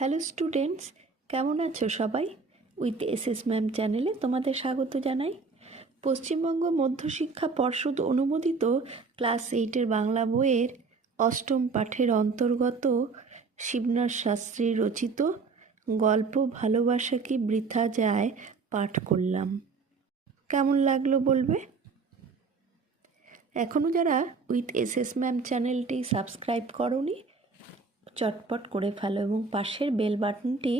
Hello students, কেমন আছো সবাই? উইথ এসএস ম্যাম চ্যানেলে তোমাদের স্বাগত জানাই। পশ্চিমবঙ্গ মধ্যশিক্ষা পর্ষদ অনুমোদিত ক্লাস 8-এর বাংলা বইয়ের অষ্টম পাঠের অন্তর্গত শিবনাথ শাস্ত্রী রচিত গল্প ভালোবাসা কি বৃথা যায় পাঠ করলাম। কেমন লাগলো বলবে? এখনও যারা উইথ এসএস ম্যাম চ্যানেলটি সাবস্ক্রাইব করোনি, চটপট করে ফেলো এবং পাশের বেল বাটনটি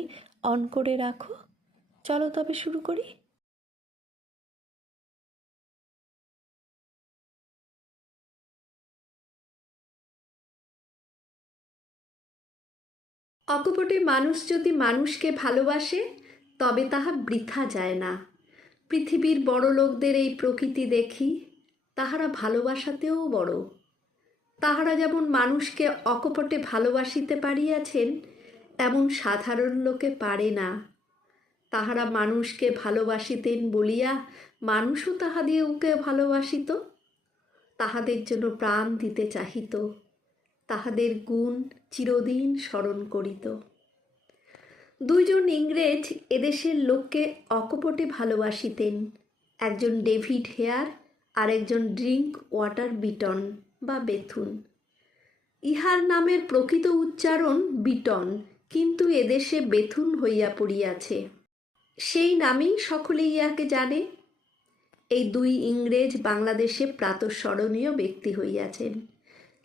অন করে রাখো। চলো তবে শুরু করি। অকপটে মানুষ যদি মানুষকে ভালোবাসে তবে তাহা বৃথা যায় না। পৃথিবীর বড় লোকদের এই প্রকৃতি দেখি, তাহারা ভালোবাসাতেও বড়। তাহারা যেমন মানুষকে অকপটে ভালোবাসিতে পারিয়াছেন, এমন সাধারণ লোকে পারে না। তাহারা মানুষকে ভালোবাসিতেন বলিয়া মানুষও তাহাদিওকে ভালোবাসিত, তাহাদের জন্য প্রাণ দিতে চাহিত, তাহাদের গুণ চিরদিন স্মরণ করিত। দুইজন ইংরেজ এদেশের লোককে অকপটে ভালোবাসিতেন, একজন ডেভিড হেয়ার আর একজন ড্রিঙ্ক ওয়াটার বিটন বা বেথুন। ইহার নামের প্রকৃত উচ্চারণ বিটন, কিন্তু এদেশে বেথুন হইয়া পড়িয়াছে। সেই নামেই সকলে ইহাকে জানে। এই দুই ইংরেজ বাংলাদেশে প্রাতঃস্মরণীয় ব্যক্তি হইয়াছেন।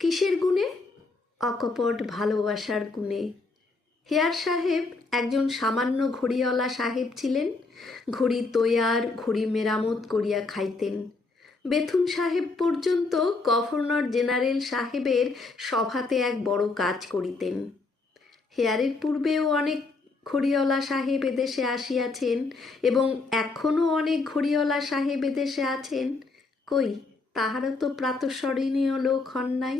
কিসের গুণে? অকপট ভালোবাসার গুণে। হেয়ার সাহেব একজন সামান্য ঘড়িওয়ালা সাহেব ছিলেন। ঘড়ি তৈয়ার, ঘড়ি মেরামত করিয়া খাইতেন। বেথুন সাহেব পর্যন্ত গভর্নর জেনারেল সাহেবের সভাতে এক বড় কাজ করিতেন। হেয়ারের পূর্বেও অনেক ঘড়িওয়ালা সাহেব এদেশে আসিয়াছেন এবং এখনও অনেক ঘড়িওয়ালা সাহেব এদেশে আছেন। কই, তাহারা তো প্রাতঃস্মরণীয় লোক হন নাই।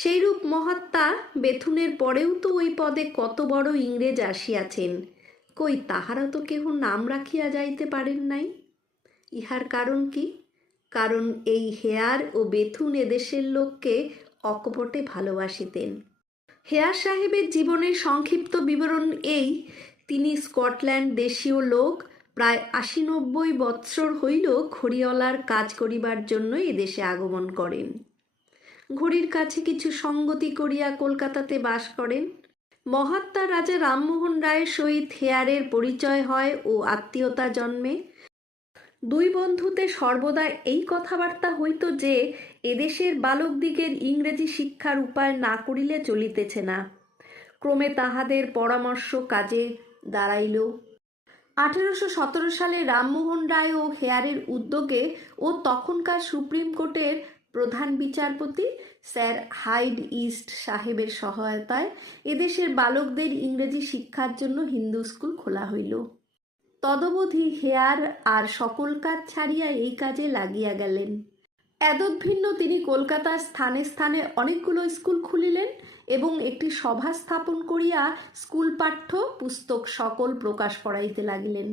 সেইরূপ মহাত্মা বেথুনের পরেও তো ওই পদে কত বড় ইংরেজ আসিয়াছেন, কই তাহারা তো কেহ নাম রাখিয়া যাইতে পারেন নাই। ইহার কারণ কি? কারণ এই হেয়ার ও বেথুন এদেশের লোককে অকপটে ভালোবাসিতেন। হেয়ার সাহেবের জীবনের সংক্ষিপ্ত বিবরণ এই: তিনি স্কটল্যান্ড দেশীয় লোক, প্রায় ৮০-৯০ বৎসর হইল ঘড়িওয়ালার কাজ করিবার জন্য এদেশে আগমন করেন। ঘড়ির কাছে কিছু সঙ্গতি করিয়া কলকাতাতে বাস করেন। মহাত্মা রাজা রামমোহন রায়ের সহিত হেয়ারের পরিচয় হয় ও আত্মীয়তা জন্মে। দুই বন্ধুতে সর্বদা এই কথাবার্তা হইত যে এদেশের বালকদিগের ইংরেজি শিক্ষার উপায় না করিলে চলিতেছে না। ক্রমে তাহাদের পরামর্শ কাজে দাঁড়াইল। 1817 সালে রামমোহন রায় ও হেয়ারের উদ্যোগে ও তখনকার সুপ্রিম কোর্টের প্রধান বিচারপতি স্যার হাইড ইস্ট সাহেবের সহায়তায় এদেশের বালকদের ইংরেজি শিক্ষার জন্য হিন্দু স্কুল খোলা হইল। তদবধি হেয়ার আর সকল কাজ ছাড়িয়া এই কাজে লাগিয়া গেলেন। এতদ্ভিন্ন তিনি কলকাতার স্থানে স্থানে অনেকগুলো স্কুল খুলিলেন এবং একটি সভা স্থাপন করিয়া স্কুল পাঠ্য পুস্তক সকল প্রকাশ করাইতে লাগিলেন।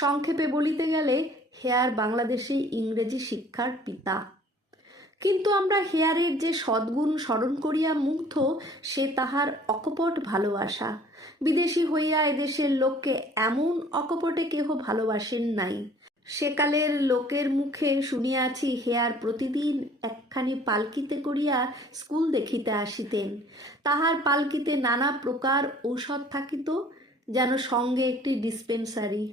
সংক্ষেপে বলিতে গেলে হেয়ার বাংলাদেশে ইংরেজি শিক্ষার পিতা। কিন্তু আমরা হেয়ারের যে সদ্গুণ স্মরণ করিয়া মুগ্ধ, সে তাহার অকপট ভালোবাসা। বিদেশি হইয়া এদেশের লোককে এমন অকপটে কেহ ভালোবাসেন নাই। সেকালের লোকের মুখে শুনিয়াছি হেয়ার প্রতিদিন একখানি পালকিতে করিয়া স্কুল দেখিতে আসিতেন। তাহার পালকিতে নানা প্রকার ঔষধ থাকিত, যেন সঙ্গে একটি ডিসপেন্সারি।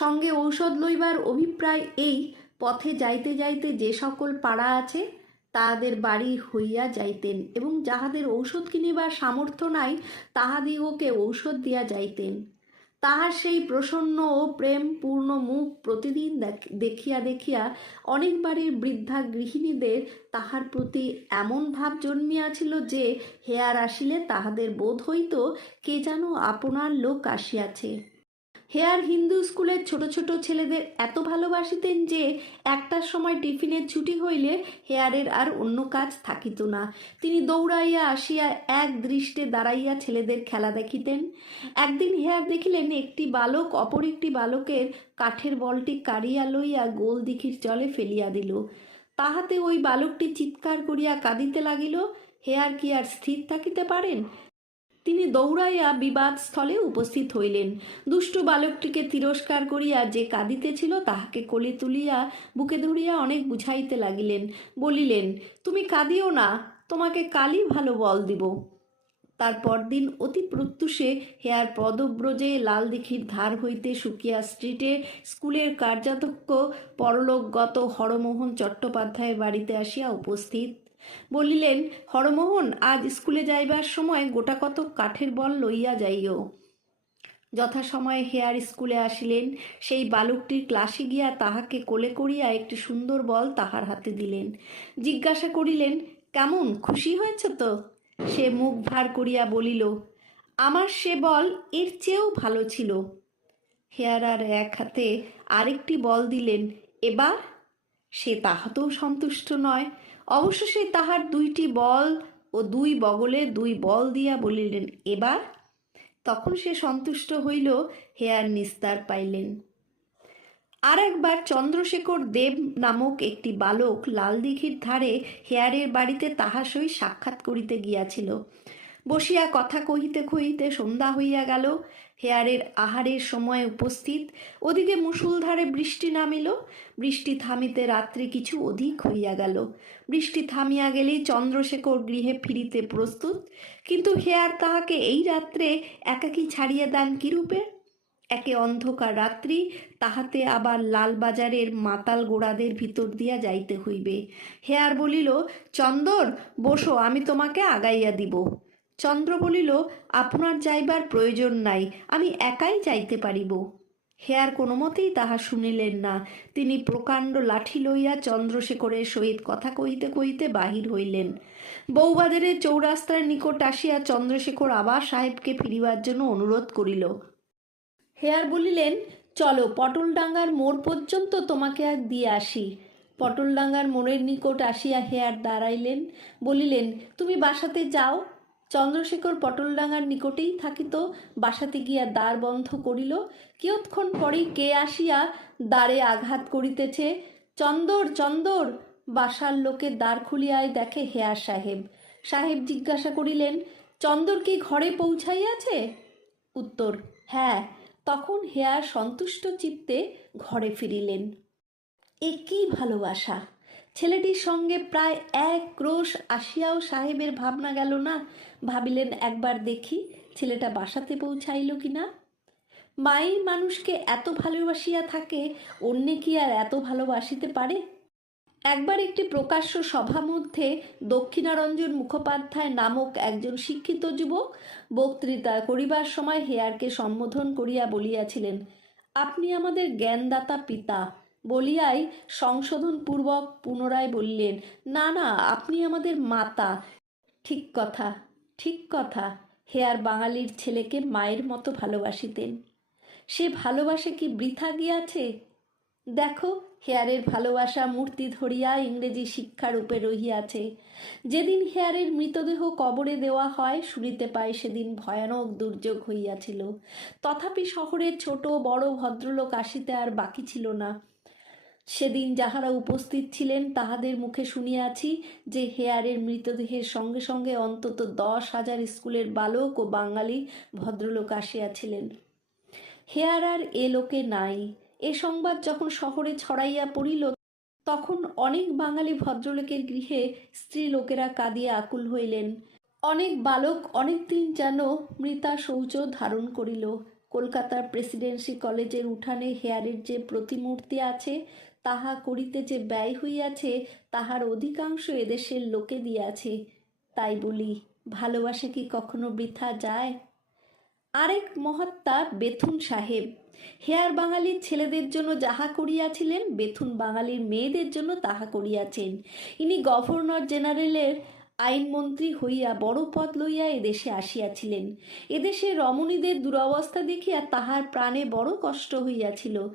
সঙ্গে ঔষধ লইবার অভিপ্রায় এই: পথে যাইতে যাইতে যে সকল পাড়া আছে তাহাদের বাড়ি হইয়া যাইতেন এবং যাহাদের ঔষধ কিনিবার সামর্থ্য নাই তাহাদিগকে ঔষধ দিয়া যাইতেন। তাহার সেই প্রসন্ন ও প্রেমপূর্ণ মুখ প্রতিদিন দেখিয়া দেখিয়া অনেক বাড়ির বৃদ্ধা গৃহিণীদের তাহার প্রতি এমন ভাব জন্মিয়াছিল যে হেয়ার আসিলে তাহাদের বোধ হইত কে যেন আপনার লোক আসিয়াছে। হেয়ার হিন্দু স্কুলের ছোট ছোট ছেলেদের এত ভালোবাসিতেন যে একটার সময় টিফিনের ছুটি হইলে হেয়ারের আর অন্য কাজ থাকিত না। তিনি দৌড়াইয়া আসিয়া এক দৃষ্টে দাঁড়াইয়া ছেলেদের খেলা দেখিতেন। একদিন হেয়ার দেখিলেন একটি বালক অপর একটি বালকের কাঠের বলটি কাড়িয়া লইয়া গোল দিঘির জলে ফেলিয়া দিল। তাহাতে ওই বালকটি চিৎকার করিয়া কাঁদিতে লাগিল। হেয়ার কি আর স্থির থাকিতে পারেন? তিনি দৌড়াইয়া বিবাদ স্থলে উপস্থিত হইলেন। দুষ্ট বালকটিকে তিরস্কার করিয়া যে কাঁদিতেছিল তাহাকে কোলে তুলিয়া বুকে ধরিয়া অনেক বুঝাইতে লাগিলেন। বলিলেন, তুমি কাঁদিও না, তোমাকে কালই ভালো বল দিব। তার পরদিন অতি প্রত্যুষে হেয়ার পদব্রজে লালদিঘির ধার হইতে সুকিয়া স্ট্রিটে স্কুলের কার্যাধ্যক্ষ পরলোকগত হরমোহন চট্টোপাধ্যায়ের বাড়িতে আসিয়া উপস্থিত। বলিলেন, হরমোহন, আজ স্কুলে যাইবার সময় গোটাকত কাঠের বল লইয়া যাইও। যথাসময়ে হেয়ার স্কুলে আসিলেন। সেই বালকটির ক্লাসে গিয়া তাহাকে কোলে করিয়া একটি সুন্দর বল তাহার হাতে দিলেন। জিজ্ঞাসা করিলেন, কেমন, খুশি হয়েছ তো? সে মুখ ভার করিয়া বলিল, আমার সে বল এর চেয়েও ভালো ছিল। হেয়ার আর এক হাতে আরেকটি বল দিলেন। এবার? সে তাহাতেও সন্তুষ্ট নয়। অবশেষে তাহার দুইটি বল ও দুই বগলে দুই বল দিয়া বলিলেন, এবার? তখন সে সন্তুষ্ট হইল। হেয়ার নিস্তার পাইলেন। আর একবার চন্দ্রশেখর দেব নামক একটি বালক লালদিঘির ধারে হেয়ারের বাড়িতে তাহার সহিত সাক্ষাৎ করিতে গিয়াছিল। বসিয়া কথা কহিতে কহিতে সন্ধ্যা হইয়া গেল। হেয়ারের আহারের সময় উপস্থিত। ওদিকে মুষলধারে বৃষ্টি নামিল। বৃষ্টি থামিতে রাত্রি কিছু অধিক হইয়া গেল। বৃষ্টি থামিয়া গেলেই চন্দ্রশেখর গৃহে ফিরিতে প্রস্তুত। কিন্তু হেয়ার তাহাকে এই রাত্রে একাকী ছাড়িয়া দেন কিরূপে? একে অন্ধকার রাত্রি, তাহাতে আবার লালবাজারের মাতাল গোড়াদের ভিতর দিয়া যাইতে হইবে। হেয়ার বলিল, চন্দর, বসো, আমি তোমাকে আগাইয়া দিব। চন্দ্র বলিল, আপনার যাইবার প্রয়োজন নাই, আমি একাই যাইতে পারিব। হেয়ার কোনো মতেই তাহা শুনিলেন না। তিনি প্রকাণ্ড লাঠি লইয়া চন্দ্রশেখরের সহিত কথা কহিতে কহিতে বাহির হইলেন। বউবাজারের চৌরাস্তার নিকট আসিয়া চন্দ্রশেখর আবার সাহেবকে ফিরিবার জন্য অনুরোধ করিল। হেয়ার বলিলেন, চলো, পটলডাঙ্গার মোড় পর্যন্ত তোমাকে আর দিয়ে আসি। পটলডাঙ্গার মোড়ের নিকট আসিয়া হেয়ার দাঁড়াইলেন। বলিলেন, তুমি বাসাতে যাও। চন্দ্রশেখর পটলডাঙ্গার নিকটেই থাকিত। বাসাতে গিয়া দ্বার বন্ধ করিল। কিয়ৎক্ষণ পরেই কে আসিয়া দ্বারে আঘাত করিতেছে। চন্দর, চন্দর! বাসার লোকের দ্বার খুলিয়াই দেখে হেয়ার সাহেব। সাহেব জিজ্ঞাসা করিলেন, চন্দর কি ঘরে পৌঁছাইয়াছে? উত্তর, হ্যাঁ। তখন হেয়ার সন্তুষ্ট চিত্তে ঘরে ফিরিলেন। এ কি ভালোবাসা! ছেলেটির সঙ্গে প্রায় এক ক্রোশ আসিয়াও সাহেবের ভাবনা গেল না। ভাবিলেন, একবার দেখি ছেলেটা বাসাতে পৌঁছাইল কিনা। মাই মানুষকে এত ভালোবাসিয়া থাকে, অন্যে কি আর এত ভালোবাসিতে পারে? একবার একটি প্রকাশ্য সভা মধ্যে দক্ষিণারঞ্জন মুখোপাধ্যায় নামক একজন শিক্ষিত যুবক বক্তৃতা করিবার সময় হেয়ারকে সম্বোধন করিয়া বলিয়াছিলেন, আপনি আমাদের জ্ঞানদাতা পিতা। বলিয়াই সংশোধনপূর্বক পুনরায় বললেন, না না, আপনি আমাদের মাতা। ঠিক কথা, ঠিক কথা। হেয়ার বাঙালির ছেলেকে মায়ের মতো ভালোবাসিতেন। সে ভালোবাসা কি বৃথা গিয়াছে? দেখো, হেয়ারের ভালোবাসা মূর্তি ধরিয়া ইংরেজি শিক্ষারূপে রহিয়াছে। যেদিন হেয়ারের মৃতদেহ কবরে দেওয়া হয়, শুনিতে পাই সেদিন ভয়ানক দুর্যোগ হইয়াছিল। তথাপি শহরের ছোট বড় ভদ্রলোক আসিতে আর বাকি ছিল না। সেদিন যাহারা উপস্থিত ছিলেন তাহাদের মুখে শুনিয়াছি যে হেয়ারের মৃতদেহের সঙ্গে সঙ্গে অন্তত 10,000 স্কুলের বালক ও বাঙালি ভদ্রলোক আসিয়াছিলেন। হেয়ার আর এ লোকে নাই। এ সংবাদ যখন শহরে ছড়াইয়া পড়িল, তখন অনেক বাঙালি ভদ্রলোকের গৃহে স্ত্রী লোকেরা কাঁদিয়া আকুল হইলেন। অনেক বালক অনেক দিন যেন মৃতা শৌচ ধারণ করিল। কলকাতার প্রেসিডেন্সি কলেজের উঠানে হেয়ারের যে প্রতিমূর্তি আছে, তাহা করিতে যে ব্যয় হইয়াছে, তাহার অধিকাংশ এদেশের লোকে দিয়াছে। তাই বলি, ভালোবাসা কি কখনো বৃথা যায়? আরেক মহাত্মা বেথুন সাহেব হেয়ার বাঙালির ছেলেদের জন্য যাহা করিয়াছিলেন, বেথুন বাঙালির মেয়েদের জন্য তাহা করিয়াছেন। ইনি গভর্নর জেনারেলের আইনমন্ত্রী হইয়া বড় পদ লইয়া এদেশে আসিয়াছিলেন। এদেশে রমণীদের দুরবস্থা দেখিয়া তাহার প্রাণে বড় কষ্ট হইয়াছিল।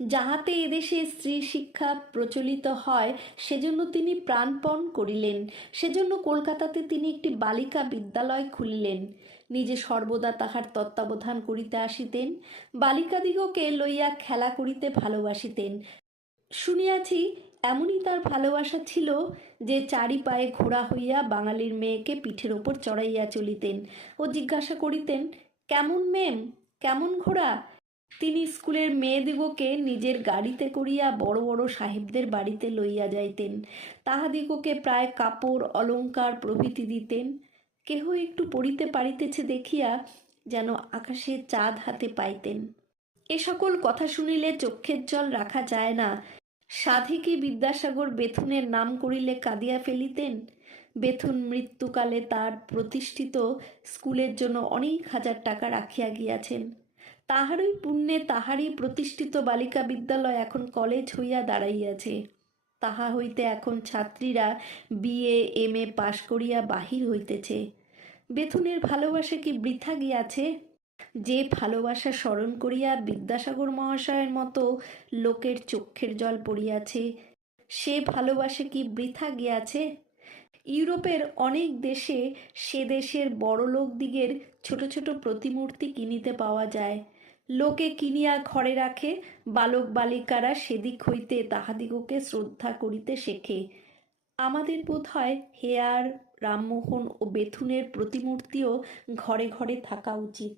যাহাতে এদেশে স্ত্রী শিক্ষা প্রচলিত হয়, সেজন্য তিনি প্রাণপণ করিলেন। সেজন্য কলকাতাতে তিনি একটি বালিকা বিদ্যালয় খুলিলেন। নিজে সর্বদা তাহার তত্ত্বাবধান করিতে আসিতেন। বালিকাদিগকে লইয়া খেলা করিতে ভালোবাসিতেন। শুনিয়াছি এমনই তার ভালোবাসা ছিল যে চারি পায়ে ঘোড়া হইয়া বাঙালির মেয়েকে পিঠের ওপর চড়াইয়া চলিতেন ও জিজ্ঞাসা করিতেন, কেমন মেম, কেমন ঘোড়া? তিনি স্কুলের মেয়েদিগকে নিজের গাড়িতে করিয়া বড় বড় সাহেবদের বাড়িতে লইয়া যাইতেন। তাহাদিগকে প্রায় কাপড় অলংকার প্রভৃতি দিতেন। কেহ একটু পড়িতে পারিতেছে দেখিয়া যেন আকাশে চাঁদ হাতে পাইতেন। এ সকল কথা শুনিলে চক্ষের জল রাখা যায় না। সাধে কি বিদ্যাসাগর বেথুনের নাম করিলে কাঁদিয়া ফেলিতেন? বেথুন মৃত্যুকালে তার প্রতিষ্ঠিত স্কুলের জন্য অনেক হাজার টাকা রাখিয়া গিয়াছেন। তাহারই পুণ্যে তাহারই প্রতিষ্ঠিত বালিকা বিদ্যালয় এখন কলেজ হইয়া দাঁড়াইয়াছে। তাহা হইতে এখন ছাত্রীরা বিএ এমএ পাশ করিয়া বাহির হইতেছে। বেথুনের ভালোবাসা কি বৃথা গিয়াছে? যে ভালোবাসা স্মরণ করিয়া বিদ্যাসাগর মহাশয়ের মতো লোকের চক্ষের জল পড়িয়াছে, সে ভালোবাসা কি বৃথা গিয়াছে? ইউরোপের অনেক দেশে সে দেশের বড়লোকদিগের ছোট ছোট প্রতিমূর্তি কিনিতে পাওয়া যায়। লোকে কিনিয়া ঘরে রাখে, বালক বালিকারা সেদিক হইতে তাহাদিগকে শ্রদ্ধা করিতে শেখে। আমাদের বোধ হয় হেয়ার, রামমোহন ও বেথুনের প্রতিমূর্তিও ঘরে ঘরে থাকা উচিত।